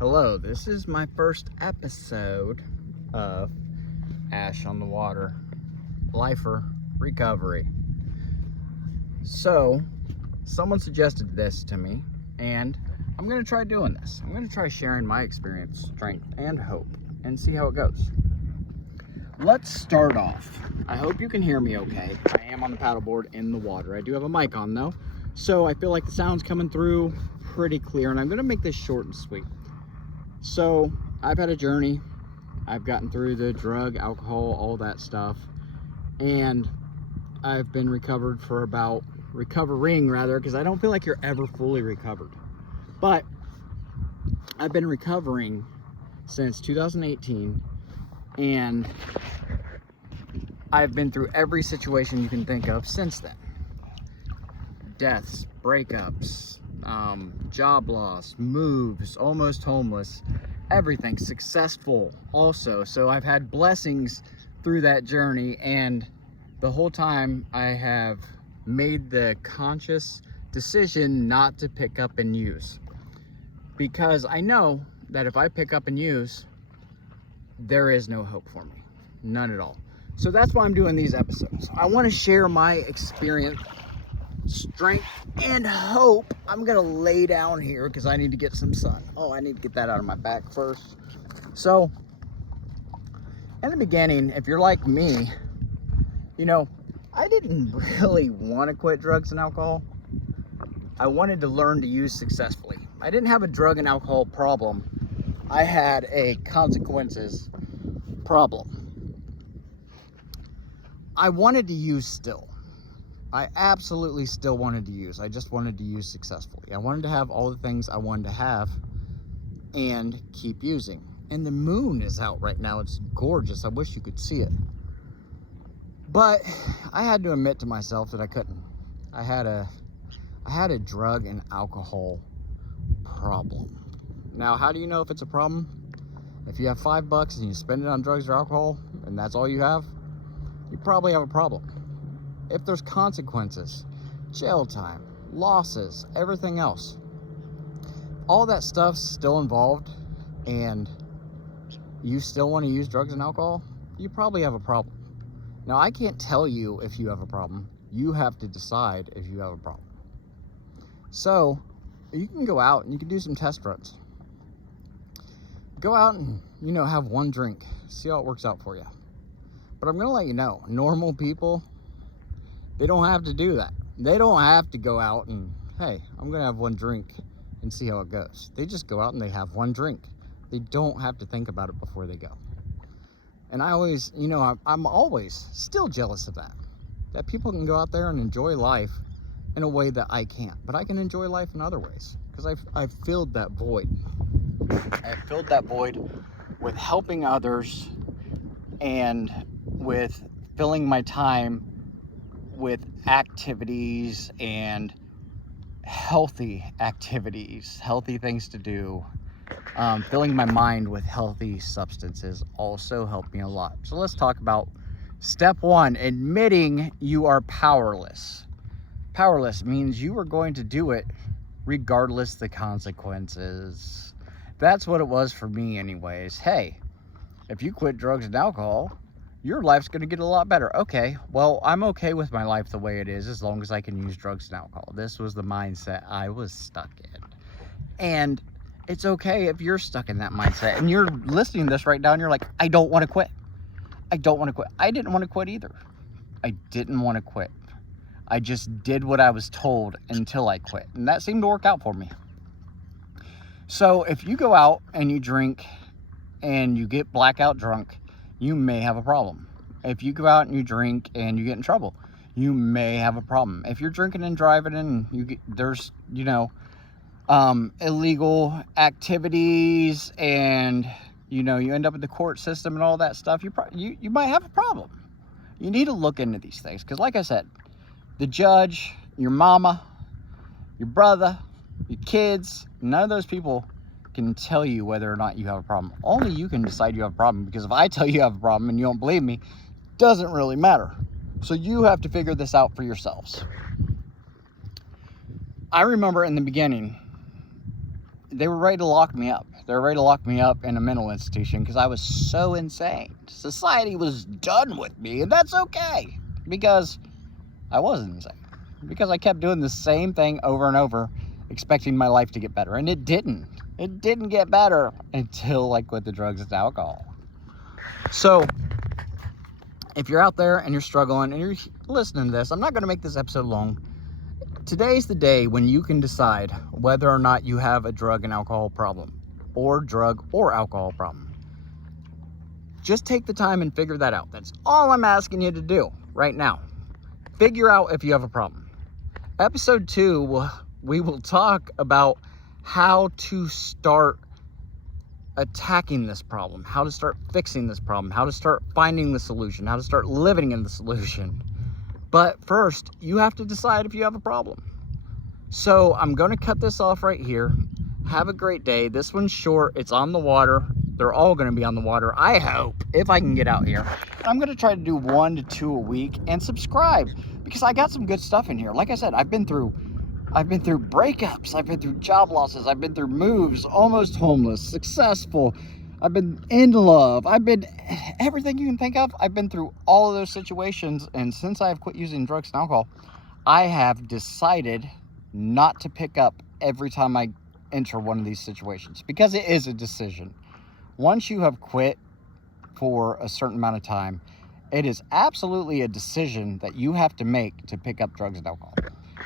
Hello, this is my first episode of Ash on the Water Lifer Recovery. So, someone suggested this to me, and I'm going to try doing this. I'm going to try sharing my experience, strength, and hope, and see how it goes. Let's start off. I hope you can hear me okay. I am on the paddleboard in the water. I do have a mic on though, so I feel like the sound's coming through pretty clear, and I'm going to make this short and sweet. So I've had a journey. I've gotten through the drug, alcohol, all that stuff, and I've been recovering, because I don't feel like you're ever fully recovered. But I've been recovering since 2018, and I've been through every situation you can think of since then. Deaths, breakups, job loss, moves, almost homeless, everything, successful also. So I've had blessings through that journey, and the whole time I have made the conscious decision not to pick up and use, because I know that if I pick up and use, there is no hope for me, none at all. So that's why I'm doing these episodes. I want to share my experience, strength, and hope. I'm gonna lay down here because I need to get some sun. Oh, I need to get that out of my back first. So in the beginning, if you're like me, I didn't really want to quit drugs and alcohol. I wanted to learn to use successfully. I didn't have a drug and alcohol problem. I had a consequences problem. I wanted to use still. I absolutely still wanted to use. I just wanted to use successfully. I wanted to have all the things I wanted to have and keep using. And the moon is out right now. It's gorgeous. I wish you could see it. But I had to admit to myself that I couldn't. I had a drug and alcohol problem. Now, how do you know if it's a problem? If you have $5 and you spend it on drugs or alcohol and that's all you have, you probably have a problem. If there's consequences, jail time, losses, everything else, all that stuff's still involved, and you still want to use drugs and alcohol, you probably have a problem. Now, I can't tell you if you have a problem. You have to decide if you have a problem. So you can go out and you can do some test runs. Go out and, have one drink. See how it works out for you. But I'm going to let you know, normal people, they don't have to do that. They don't have to go out and, hey, I'm going to have one drink and see how it goes. They just go out and they have one drink. They don't have to think about it before they go. And I always, I'm always still jealous of that people can go out there and enjoy life in a way that I can't. But I can enjoy life in other ways, because I've filled that void. I've filled that void with helping others and with filling my time with activities and healthy activities, healthy things to do. Filling my mind with healthy substances also helped me a lot. So let's talk about step one, admitting you are powerless. Powerless means you are going to do it regardless the consequences. That's what it was for me anyways. Hey, if you quit drugs and alcohol, your life's going to get a lot better. Okay, well, I'm okay with my life the way it is as long as I can use drugs and alcohol. This was the mindset I was stuck in. And it's okay if you're stuck in that mindset and you're listening to this right now and you're like, I don't want to quit. I don't want to quit. I didn't want to quit either. I didn't want to quit. I just did what I was told until I quit. And that seemed to work out for me. So if you go out and you drink and you get blackout drunk, you may have a problem. If you go out and you drink and you get in trouble, you may have a problem. If you're drinking and driving and there's illegal activities and you end up in the court system and all that stuff, you might have a problem. You need to look into these things, because like I said, the judge, your mama, your brother, your kids, none of those people can tell you whether or not you have a problem. Only you can decide you have a problem, because if I tell you have a problem and you don't believe me, it doesn't really matter. So you have to figure this out for yourselves. I remember in the beginning, they were ready to lock me up. They were ready to lock me up in a mental institution because I was so insane. Society was done with me, and that's okay because I wasn't insane. Because I kept doing the same thing over and over, expecting my life to get better, and it didn't. It didn't get better until I quit the drugs and alcohol. So, if you're out there and you're struggling and you're listening to this, I'm not going to make this episode long. Today's the day when you can decide whether or not you have a drug and alcohol problem, or drug or alcohol problem. Just take the time and figure that out. That's all I'm asking you to do right now. Figure out if you have a problem. Episode 2, we will talk about how to start attacking this problem, how to start fixing this problem, how to start finding the solution, how to start living in the solution. But first, you have to decide if you have a problem. So I'm going to cut this off right here. Have a great day. This one's short. It's on the water. They're all going to be on the water, I hope, if I can get out here. I'm going to try to do 1 to 2 a week, and subscribe because I got some good stuff in here. Like I said, I've been through breakups, I've been through job losses, I've been through moves, almost homeless, successful, I've been in love, I've been everything you can think of. I've been through all of those situations, and since I've quit using drugs and alcohol, I have decided not to pick up every time I enter one of these situations, because it is a decision. Once you have quit for a certain amount of time, it is absolutely a decision that you have to make to pick up drugs and alcohol.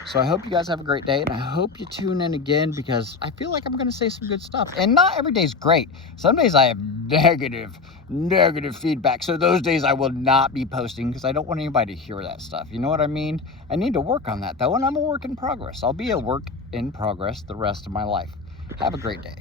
So I hope you guys have a great day, and I hope you tune in again, because I feel like I'm going to say some good stuff. And not every day's great. Some days I have negative feedback. So those days I will not be posting because I don't want anybody to hear that stuff. You know what I mean? I need to work on that, though, and I'm a work in progress. I'll be a work in progress the rest of my life. Have a great day.